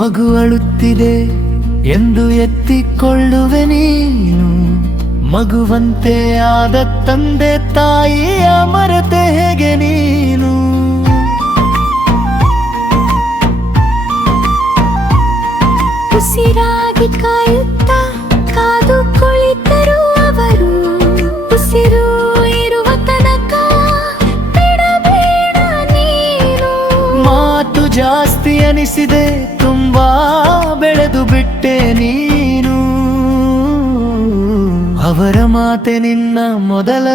ಮಗು ಅಳುತ್ತಿದೆ ಎಂದು ಎತ್ತಿಕೊಳ್ಳುವೆ ನೀನು. ಮಗುವಂತೆ ಆದ ತಂದೆ ತಾಯಿಯ ಮರೆತೆ ಹೇಗೆ ನೀನು? ಉಸಿರಾಗಿ ಕಾಯುತ್ತಾ ಕಾದು ಕುಳಿತರು ಅವರು. ಉಸಿರು ಇರುವ ತನಕ ಬಿಡಬೇಡ ನೀನು. ಮಾತು ಜಾಸ್ತಿ ಅನಿಸಿದೆ, ತುಂಬಾ ಬೆಳೆದು ಬಿಟ್ಟೆ ನೀನು. ಅವರ ಮಾತೆ ನಿನ್ನ ಮೊದಲ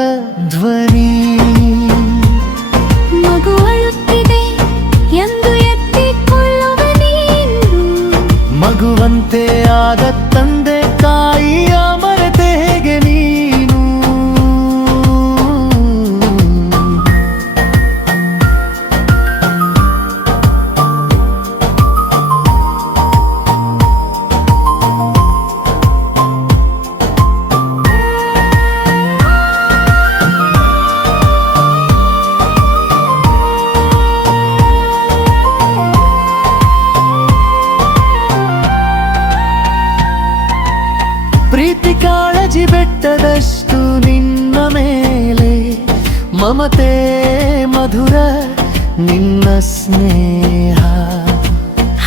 ಧ್ವನಿ. ಮಗು ಅಳುತ್ತಿದೆ ಎಂದು ಎತ್ತಿಕೊಳ್ಳುವೆ ನೀನು. ಮಗುವಂತೆ ಆದ ತಂದೆ ತಾಯಿಯ ಮರೆತೆ ಹೇಗೆ ನೀನು? ಪ್ರೀತಿ ಕಾಳಜಿ ಬೆಟ್ಟದಷ್ಟು ನಿನ್ನ ಮೇಲೆ, ಮಮತೆ ಮಧುರ ನಿನ್ನ ಸ್ನೇಹ.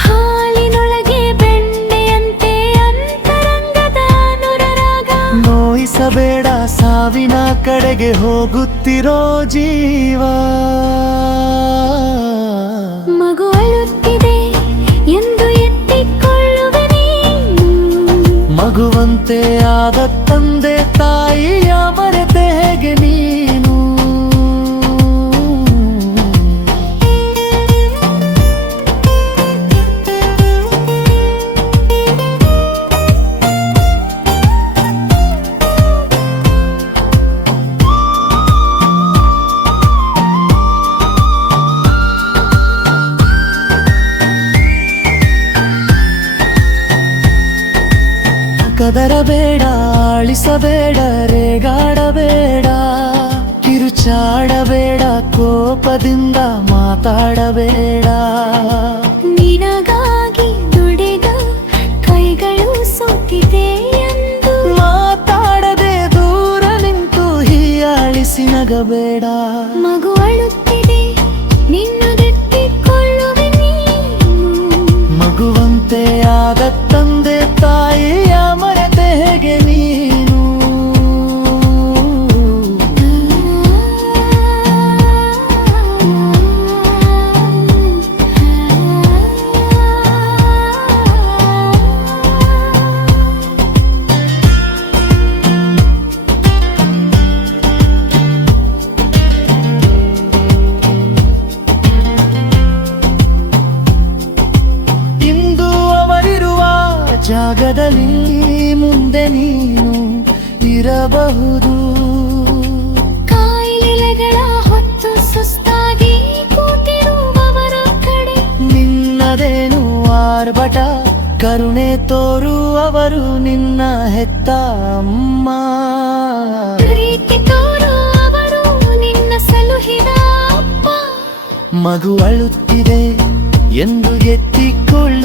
ಹಾಲಿನೊಳಗೆ ಬೆಣ್ಣೆಯಂತೆ ಅಂತರಂಗದ ಅನುರಾಗ. ನೋಯಿಸಬೇಡ, ಸಾವಿನ ಕಡೆಗೆ ಹೋಗುತ್ತಿರೋ ಜೀವ. ಮಗು ಅಳುತ್ತಿದೆ ಎಂದು ಎತ್ತಿಕೊಳ್ಳುವೆ ನೀನು. ಮಗುವಂತೆ ಆದ ತಂದೆ ತಾಯಿಯ ಮರೆತೆ ಹೇಗೆ ನೀನು? ಕದರಬೇಡ, ಅಳಿಸಬೇಡ, ರೇಗಾಡಬೇಡ, ಕಿರುಚಾಡಬೇಡ, ಕೋಪದಿಂದ ಮಾತಾಡಬೇಡ. ನಿನಗಾಗಿ ದುಡಿದ ಕೈಗಳು ಸೋತಿದೆ ಎಂದು ಮಾತಾಡದೆ ದೂರ ನಿಂತು ಹೀಯಾಳಿಸಿ ನಗಬೇಡ. ಮಗು ಅಳುತ್ತಿದೆ ನಿನ್ನದೆತ್ತಿಕೊಳ್ಳುವೆ ನೀನು. ಮಗುವಂತೆ ಆದ ತಂದೆ ತಾಯಿಯ ಮರೆತೆ ಹೇಗೆ ನೀನು? ಇಂದು ಅವರಿರುವ ಜಾಗದಲ್ಲಿ ಮುಂದೆ ನೀನು ಇರಬಹುದು. ಕಾಯಿಲೆಗಳ ಹೊತ್ತು ಸುಸ್ತಾಗಿ ಕೂತಿರುವವರ ಕಡೆ ನಿನ್ನದೇನು ಆರ್ಭಟ, ಕರುಣೆ ತೋರುವವರು ನಿನ್ನ ಹೆತ್ತ ಅಮ್ಮ. ಪ್ರೀತಿ ತೋರುವವರು ನಿನ್ನ ಸಲುಹಿದ ಅಪ್ಪ. ಮಗು ಅಳುತ್ತಿದೆ ಎಂದು ಎತ್ತಿಕೊಳ್ಳ